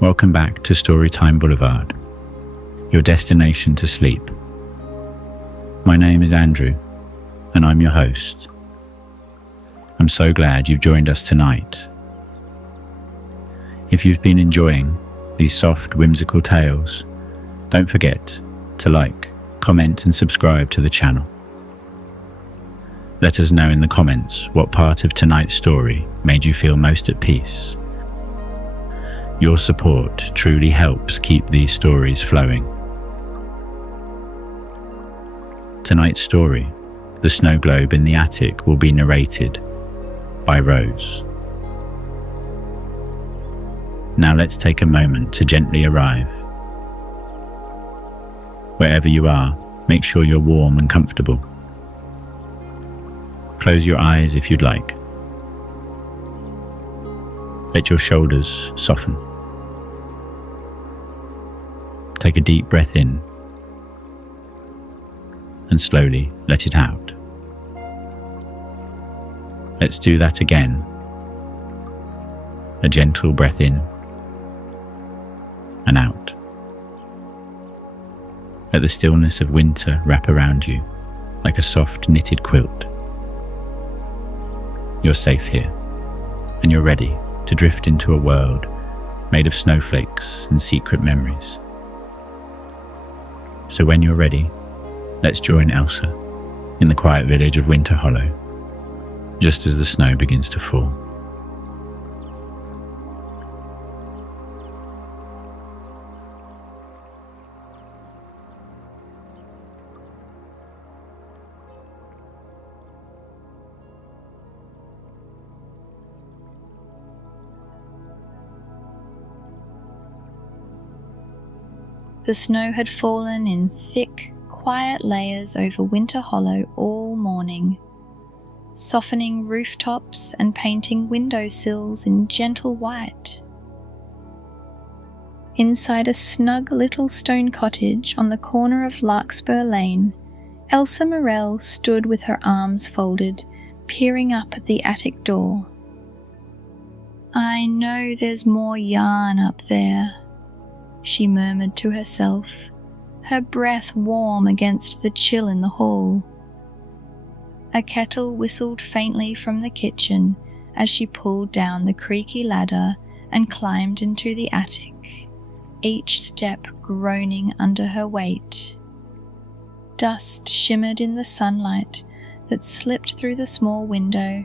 Welcome back to Storytime Boulevard, your destination to sleep. My name is Andrew, and I'm your host. I'm so glad you've joined us tonight. If you've been enjoying these soft, whimsical tales, don't forget to like, comment, and subscribe to the channel. Let us know in the comments what part of tonight's story made you feel most at peace. Your support truly helps keep these stories flowing. Tonight's story, The Snowglobe in the Attic, will be narrated by Rose. Now let's take a moment to gently arrive. Wherever you are, make sure you're warm and comfortable. Close your eyes if you'd like. Let your shoulders soften. Take a deep breath in and slowly let it out. Let's do that again. A gentle breath in and out. Let the stillness of winter wrap around you like a soft knitted quilt. You're safe here, and you're ready to drift into a world made of snowflakes and secret memories. So when you're ready, let's join Elsa in the quiet village of Winter Hollow, just as the snow begins to fall. The snow had fallen in thick, quiet layers over Winter Hollow all morning, softening rooftops and painting windowsills in gentle white. Inside a snug little stone cottage on the corner of Larkspur Lane, Elsa Morel stood with her arms folded, peering up at the attic door. "I know there's more yarn up there," she murmured to herself, her breath warm against the chill in the hall. A kettle whistled faintly from the kitchen as she pulled down the creaky ladder and climbed into the attic, each step groaning under her weight. Dust shimmered in the sunlight that slipped through the small window,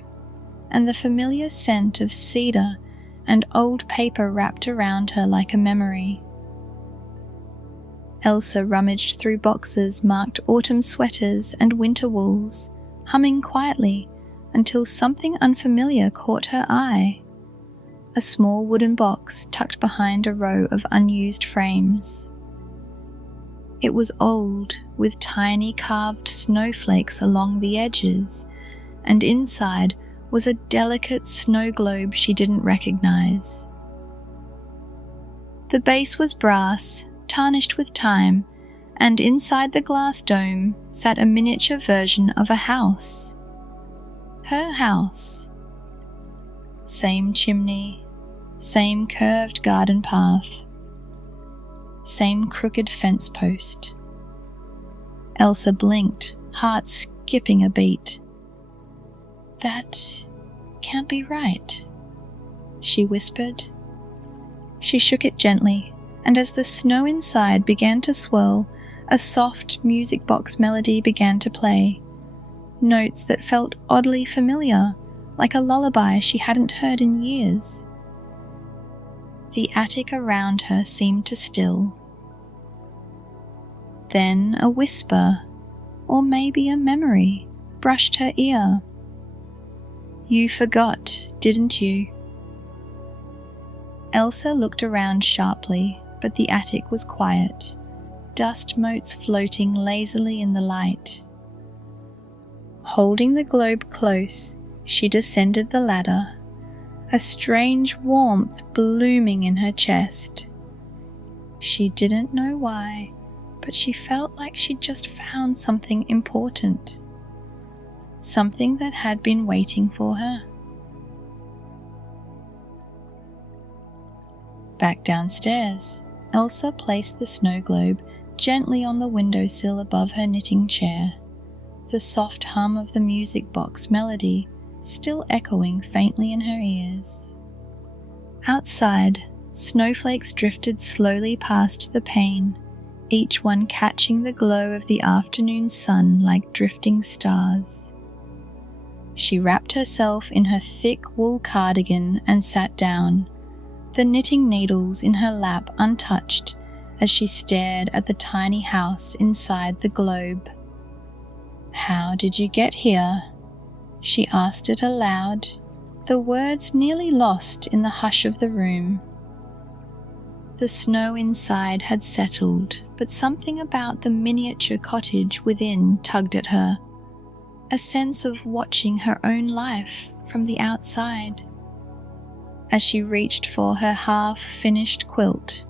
and the familiar scent of cedar and old paper wrapped around her like a memory. Elsa rummaged through boxes marked autumn sweaters and winter wools, humming quietly until something unfamiliar caught her eye. A small wooden box tucked behind a row of unused frames. It was old, with tiny carved snowflakes along the edges, and inside was a delicate snow globe she didn't recognize. The base was brass, tarnished with time, and inside the glass dome sat a miniature version of a house. Her house. Same chimney, same curved garden path, same crooked fence post. Elsa blinked, heart skipping a beat. "That can't be right," she whispered. She shook it gently, and as the snow inside began to swirl, a soft music box melody began to play, notes that felt oddly familiar, like a lullaby she hadn't heard in years. The attic around her seemed to still. Then a whisper, or maybe a memory, brushed her ear. "You forgot, didn't you?" Elsa looked around sharply, but the attic was quiet, dust motes floating lazily in the light. Holding the globe close, she descended the ladder, a strange warmth blooming in her chest. She didn't know why, but she felt like she'd just found something important, something that had been waiting for her. Back downstairs, Elsa placed the snow globe gently on the windowsill above her knitting chair, the soft hum of the music box melody still echoing faintly in her ears. Outside, snowflakes drifted slowly past the pane, each one catching the glow of the afternoon sun like drifting stars. She wrapped herself in her thick wool cardigan and sat down, the knitting needles in her lap untouched as she stared at the tiny house inside the globe. "How did you get here?" she asked it aloud, the words nearly lost in the hush of the room. The snow inside had settled, but something about the miniature cottage within tugged at her, a sense of watching her own life from the outside. As she reached for her half-finished quilt,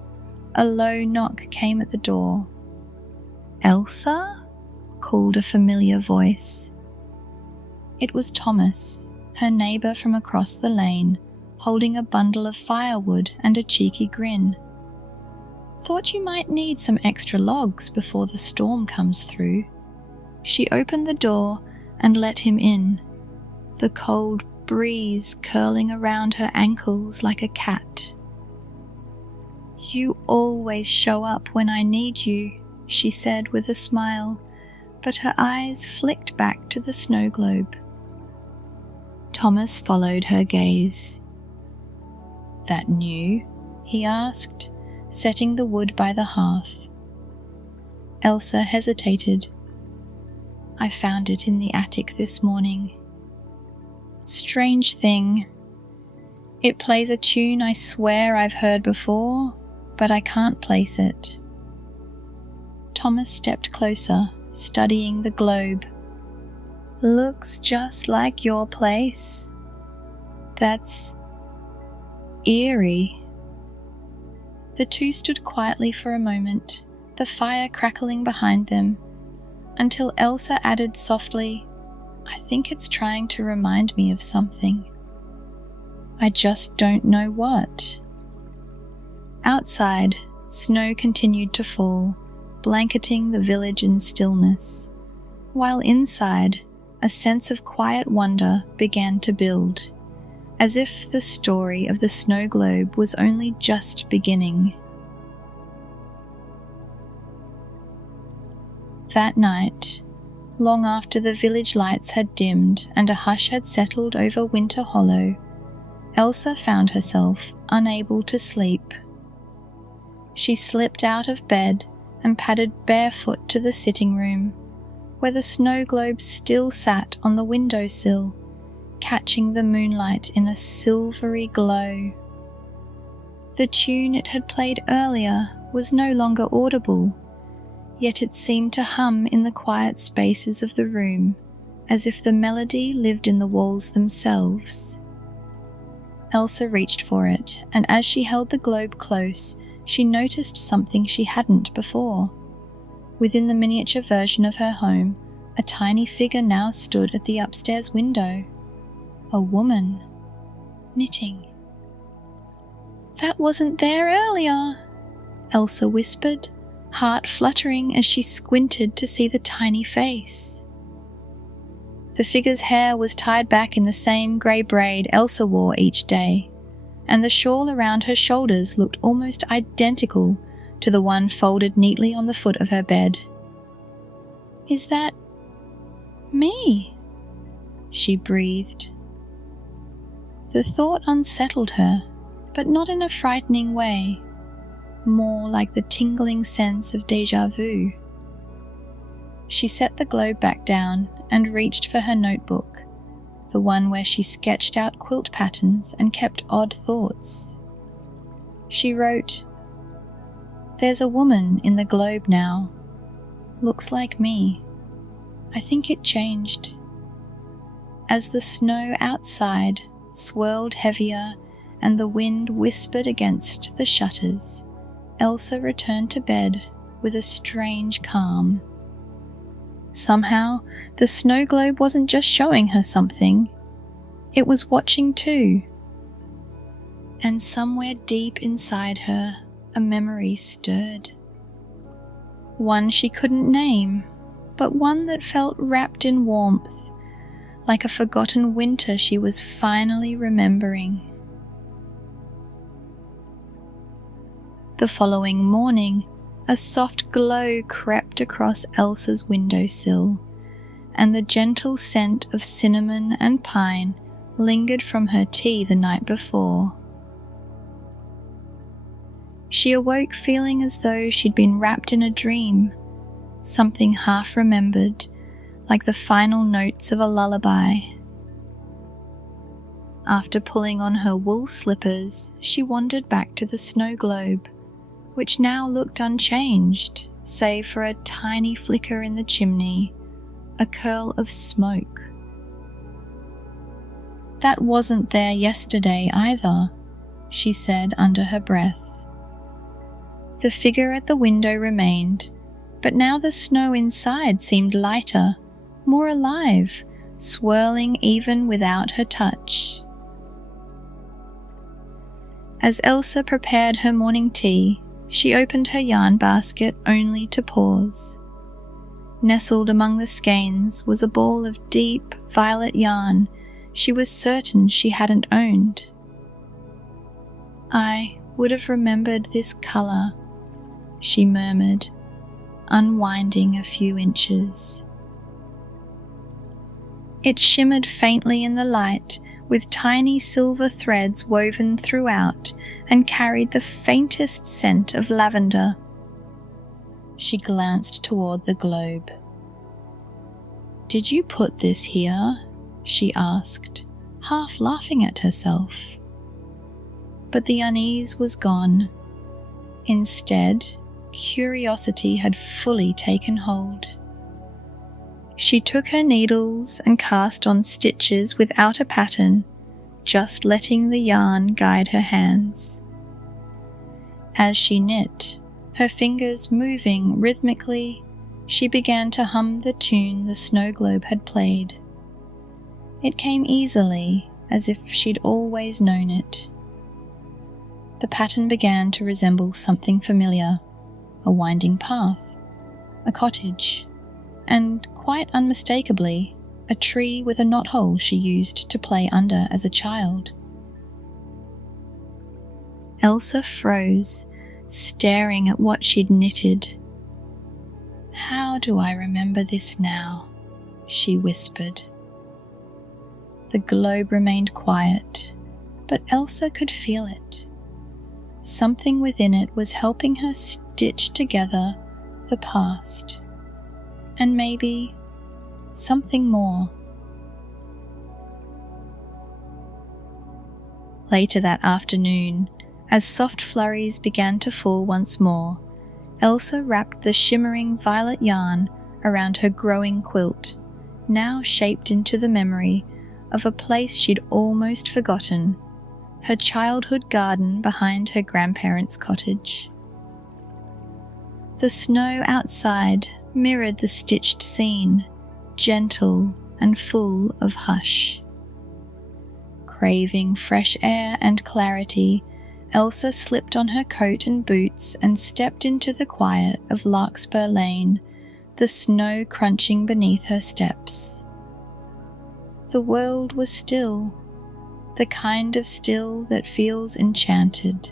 a low knock came at the door. "Elsa?" called a familiar voice. It was Thomas, her neighbour from across the lane, holding a bundle of firewood and a cheeky grin. "Thought you might need some extra logs before the storm comes through." She opened the door and let him in, the cold breeze curling around her ankles like a cat. "You always show up when I need you," she said with a smile, but her eyes flicked back to the snow globe. Thomas followed her gaze. "That new?" he asked, setting the wood by the hearth. Elsa hesitated. "I found it in the attic this morning." "Strange thing. It plays a tune I swear I've heard before, but I can't place it." Thomas stepped closer, studying the globe. "Looks just like your place. That's eerie." The two stood quietly for a moment, the fire crackling behind them, until Elsa added softly, "I think it's trying to remind me of something. I just don't know what." Outside, snow continued to fall, blanketing the village in stillness, while inside, a sense of quiet wonder began to build, as if the story of the snow globe was only just beginning. That night, long after the village lights had dimmed and a hush had settled over Winter Hollow, Elsa found herself unable to sleep. She slipped out of bed and padded barefoot to the sitting room, where the snow globe still sat on the windowsill, catching the moonlight in a silvery glow. The tune it had played earlier was no longer audible, yet it seemed to hum in the quiet spaces of the room, as if the melody lived in the walls themselves. Elsa reached for it, and as she held the globe close, she noticed something she hadn't before. Within the miniature version of her home, a tiny figure now stood at the upstairs window. A woman, knitting. "That wasn't there earlier," Elsa whispered, heart fluttering as she squinted to see the tiny face. The figure's hair was tied back in the same grey braid Elsa wore each day, and the shawl around her shoulders looked almost identical to the one folded neatly on the foot of her bed. "Is that me?" she breathed. The thought unsettled her, but not in a frightening way, more like the tingling sense of déjà vu. She set the globe back down and reached for her notebook, the one where she sketched out quilt patterns and kept odd thoughts. She wrote, "There's a woman in the globe now. Looks like me. I think it changed." As the snow outside swirled heavier and the wind whispered against the shutters, Elsa returned to bed with a strange calm. Somehow, the snow globe wasn't just showing her something, it was watching too. And somewhere deep inside her, a memory stirred. One she couldn't name, but one that felt wrapped in warmth, like a forgotten winter she was finally remembering. The following morning, a soft glow crept across Elsa's windowsill, and the gentle scent of cinnamon and pine lingered from her tea the night before. She awoke feeling as though she'd been wrapped in a dream, something half remembered, like the final notes of a lullaby. After pulling on her wool slippers, she wandered back to the Snowglobe, which now looked unchanged, save for a tiny flicker in the chimney, a curl of smoke. "That wasn't there yesterday either," she said under her breath. The figure at the window remained, but now the snow inside seemed lighter, more alive, swirling even without her touch. As Elsa prepared her morning tea, she opened her yarn basket only to pause. Nestled among the skeins was a ball of deep violet yarn she was certain she hadn't owned. "I would have remembered this colour," she murmured, unwinding a few inches. It shimmered faintly in the light, with tiny silver threads woven throughout, and carried the faintest scent of lavender. She glanced toward the globe. "Did you put this here?" she asked, half laughing at herself. But the unease was gone. Instead, curiosity had fully taken hold. She took her needles and cast on stitches without a pattern, just letting the yarn guide her hands. As she knit, her fingers moving rhythmically, she began to hum the tune the Snowglobe had played. It came easily, as if she'd always known it. The pattern began to resemble something familiar. A winding path, a cottage, and quite unmistakably, a tree with a knothole she used to play under as a child. Elsa froze, staring at what she'd knitted. "How do I remember this now?" she whispered. The globe remained quiet, but Elsa could feel it. Something within it was helping her stitch together the past, and maybe something more. Later that afternoon, as soft flurries began to fall once more, Elsa wrapped the shimmering violet yarn around her growing quilt, now shaped into the memory of a place she'd almost forgotten, her childhood garden behind her grandparents' cottage. The snow outside mirrored the stitched scene, gentle and full of hush. Craving fresh air and clarity, Elsa slipped on her coat and boots and stepped into the quiet of Larkspur Lane, the snow crunching beneath her steps. The world was still, the kind of still that feels enchanted.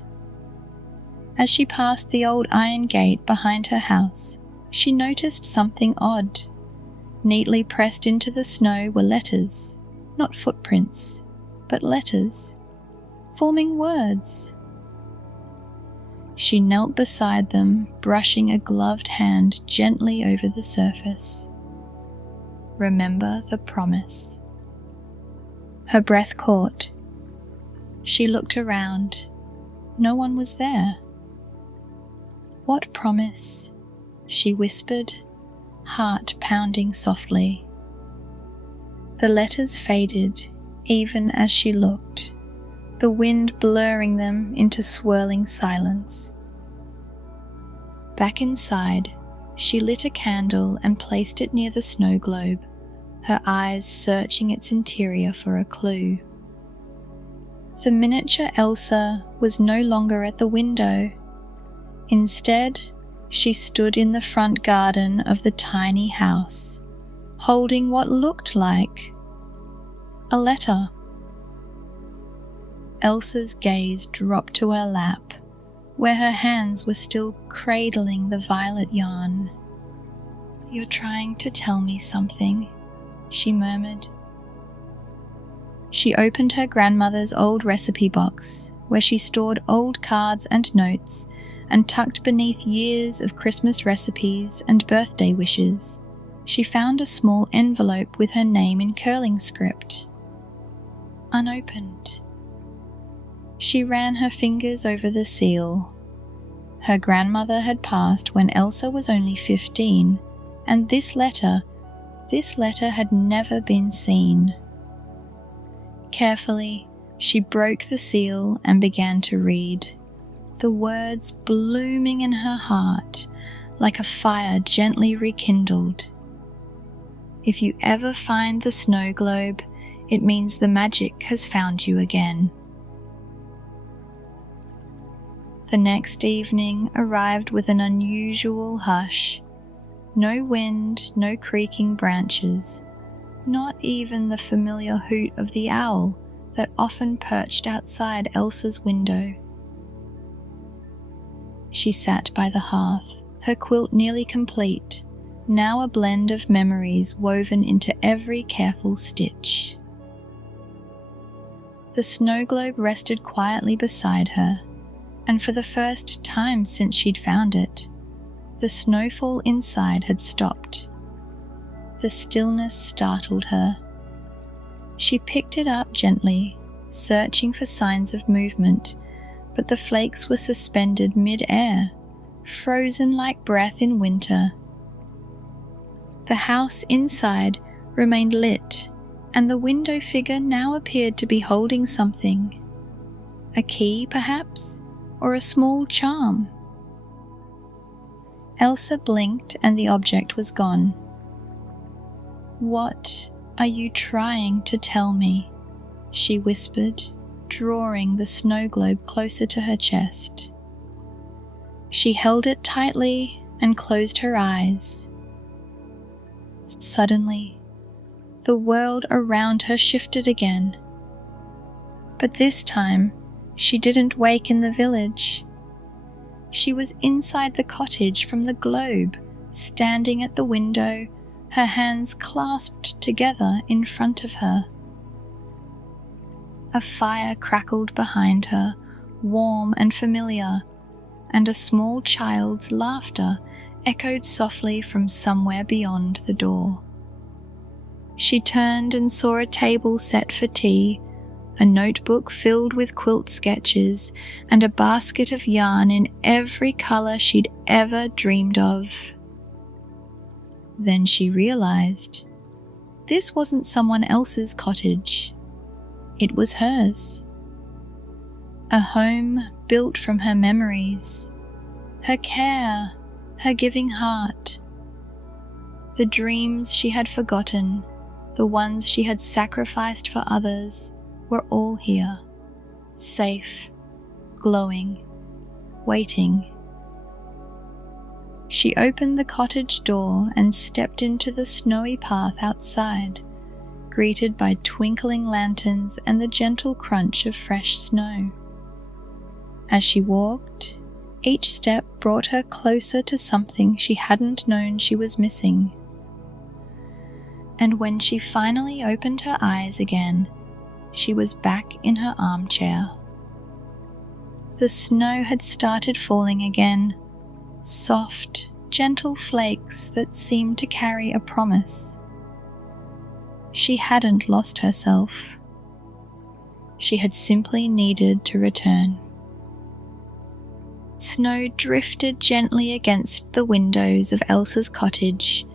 As she passed the old iron gate behind her house, she noticed something odd. Neatly pressed into the snow were letters, not footprints, but letters, forming words. She knelt beside them, brushing a gloved hand gently over the surface. Remember the promise. Her breath caught. She looked around. No one was there. What promise? She whispered, heart pounding softly. The letters faded, even as she looked, the wind blurring them into swirling silence. Back inside, she lit a candle and placed it near the snow globe, her eyes searching its interior for a clue. The miniature Elsa was no longer at the window. Instead, she stood in the front garden of the tiny house, holding what looked like a letter. Elsa's gaze dropped to her lap, where her hands were still cradling the violet yarn. "You're trying to tell me something," she murmured. She opened her grandmother's old recipe box, where she stored old cards and notes, and tucked beneath years of Christmas recipes and birthday wishes, she found a small envelope with her name in curling script. Unopened. She ran her fingers over the seal. Her grandmother had passed when Elsa was only 15, and this letter had never been seen. Carefully, she broke the seal and began to read, the words blooming in her heart like a fire gently rekindled. "If you ever find the snow globe, it means the magic has found you again." The next evening arrived with an unusual hush. No wind, no creaking branches, not even the familiar hoot of the owl that often perched outside Elsa's window. She sat by the hearth, her quilt nearly complete, now a blend of memories woven into every careful stitch. The snow globe rested quietly beside her, and for the first time since she'd found it, the snowfall inside had stopped. The stillness startled her. She picked it up gently, searching for signs of movement, but the flakes were suspended mid-air, frozen like breath in winter. The house inside remained lit, and the window figure now appeared to be holding something. A key, perhaps, or a small charm. Elsa blinked and the object was gone. "What are you trying to tell me?" she whispered, drawing the snow globe closer to her chest. She held it tightly and closed her eyes. Suddenly, the world around her shifted again. But this time, she didn't wake in the village. She was inside the cottage from the globe, standing at the window, her hands clasped together in front of her. A fire crackled behind her, warm and familiar, and a small child's laughter echoed softly from somewhere beyond the door. She turned and saw a table set for tea, a notebook filled with quilt sketches, and a basket of yarn in every colour she'd ever dreamed of. Then she realised this wasn't someone else's cottage. It was hers. A home built from her memories, her care, her giving heart. The dreams she had forgotten, the ones she had sacrificed for others, were all here, safe, glowing, waiting. She opened the cottage door and stepped into the snowy path outside, greeted by twinkling lanterns and the gentle crunch of fresh snow. As she walked, each step brought her closer to something she hadn't known she was missing. And when she finally opened her eyes again, she was back in her armchair. The snow had started falling again, soft, gentle flakes that seemed to carry a promise. She hadn't lost herself. She had simply needed to return. Snow drifted gently against the windows of Elsa's cottage,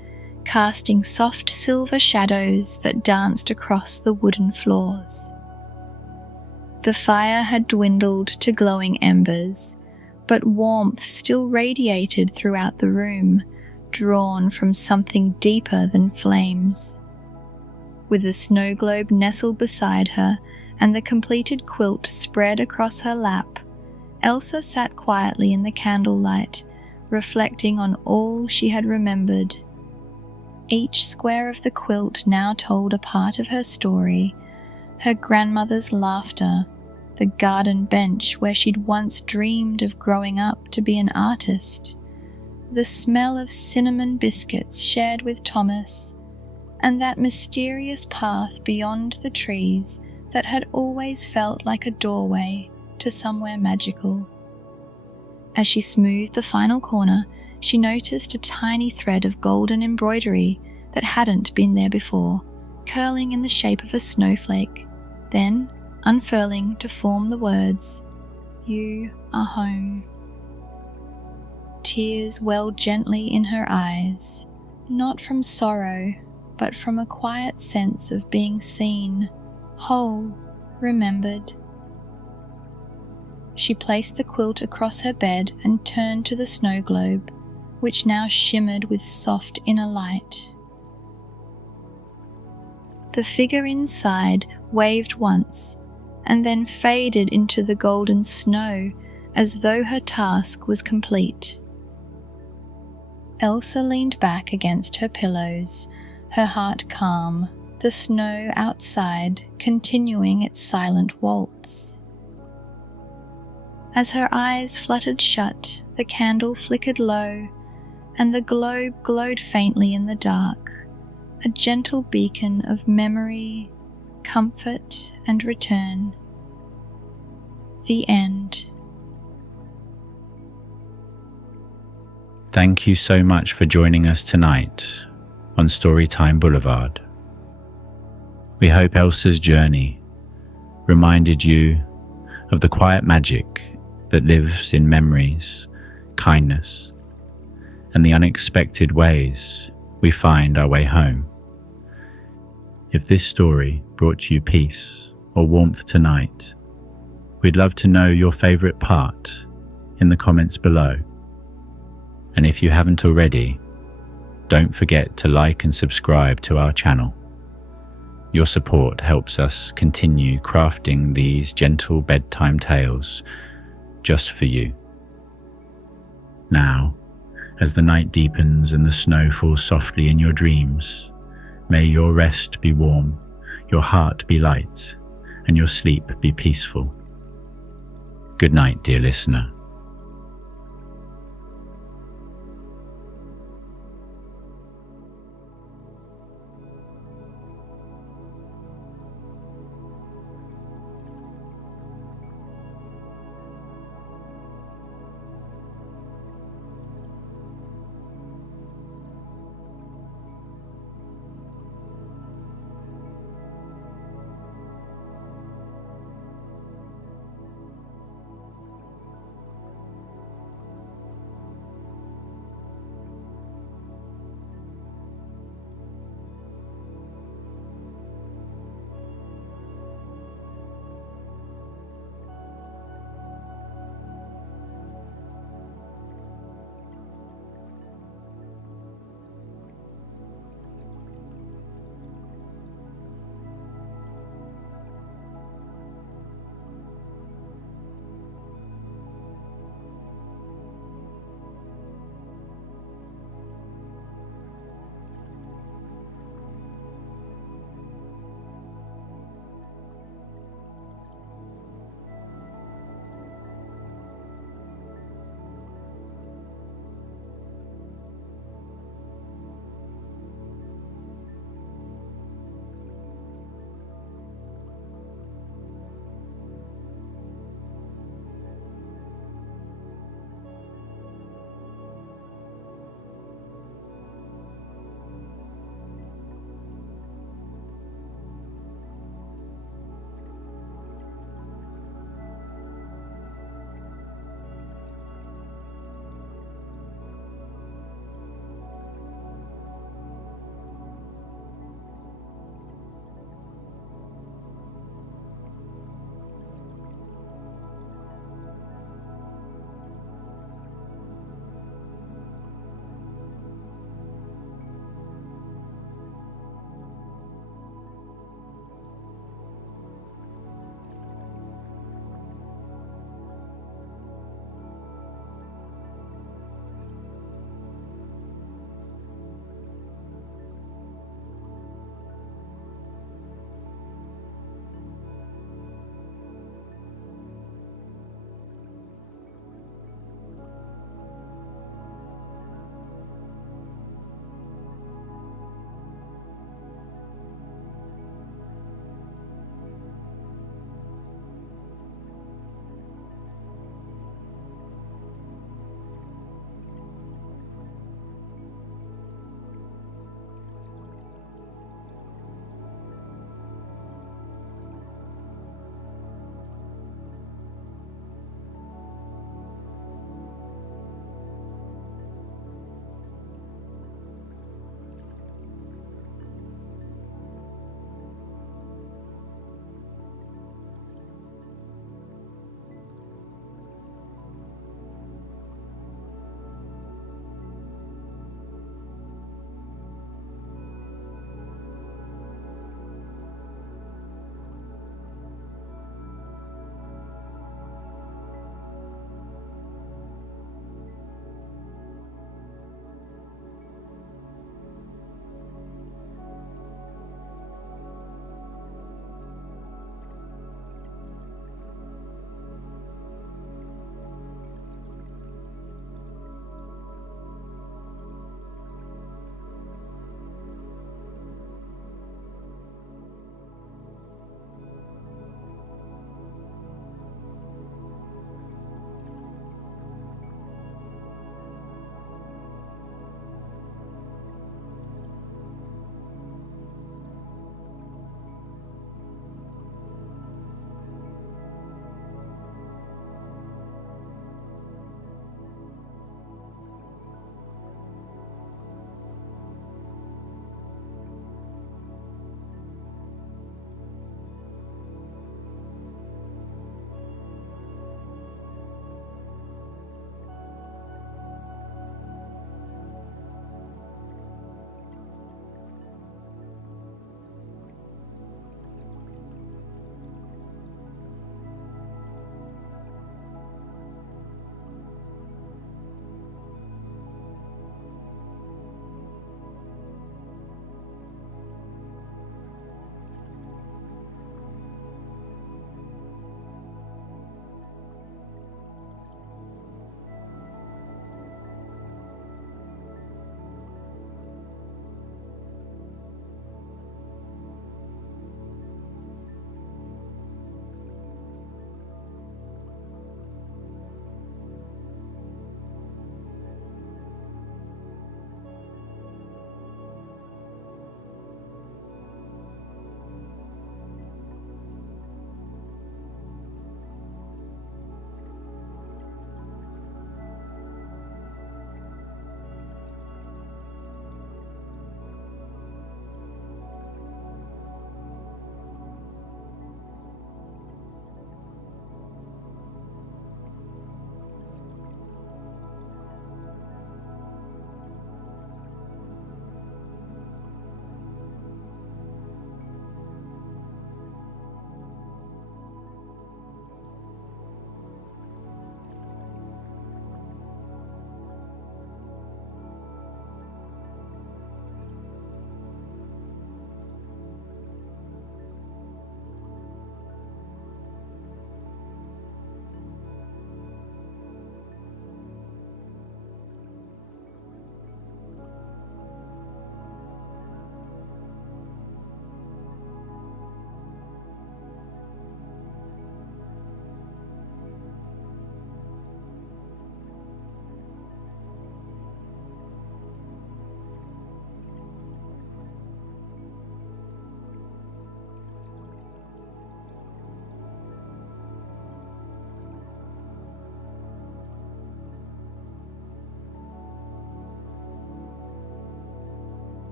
casting soft silver shadows that danced across the wooden floors. The fire had dwindled to glowing embers, but warmth still radiated throughout the room, drawn from something deeper than flames. With the snow globe nestled beside her and the completed quilt spread across her lap, Elsa sat quietly in the candlelight, reflecting on all she had remembered. Each square of the quilt now told a part of her story: her grandmother's laughter, the garden bench where she'd once dreamed of growing up to be an artist, the smell of cinnamon biscuits shared with Thomas, and that mysterious path beyond the trees that had always felt like a doorway to somewhere magical. As she smoothed the final corner, she noticed a tiny thread of golden embroidery that hadn't been there before, curling in the shape of a snowflake, then unfurling to form the words, "You are home." Tears welled gently in her eyes, not from sorrow, but from a quiet sense of being seen, whole, remembered. She placed the quilt across her bed and turned to the snow globe, which now shimmered with soft inner light. The figure inside waved once, and then faded into the golden snow as though her task was complete. Elsa leaned back against her pillows, her heart calm, the snow outside continuing its silent waltz. As her eyes fluttered shut, the candle flickered low, and the globe glowed faintly in the dark, a gentle beacon of memory, comfort, and return. The end. Thank you so much for joining us tonight on Storytime Boulevard. We hope Elsa's journey reminded you of the quiet magic that lives in memories, kindness, and the unexpected ways we find our way home. If this story brought you peace or warmth tonight, we'd love to know your favorite part in the comments below. And if you haven't already, don't forget to like and subscribe to our channel. Your support helps us continue crafting these gentle bedtime tales just for you. Now, as the night deepens and the snow falls softly in your dreams, may your rest be warm, your heart be light, and your sleep be peaceful. Good night, dear listener.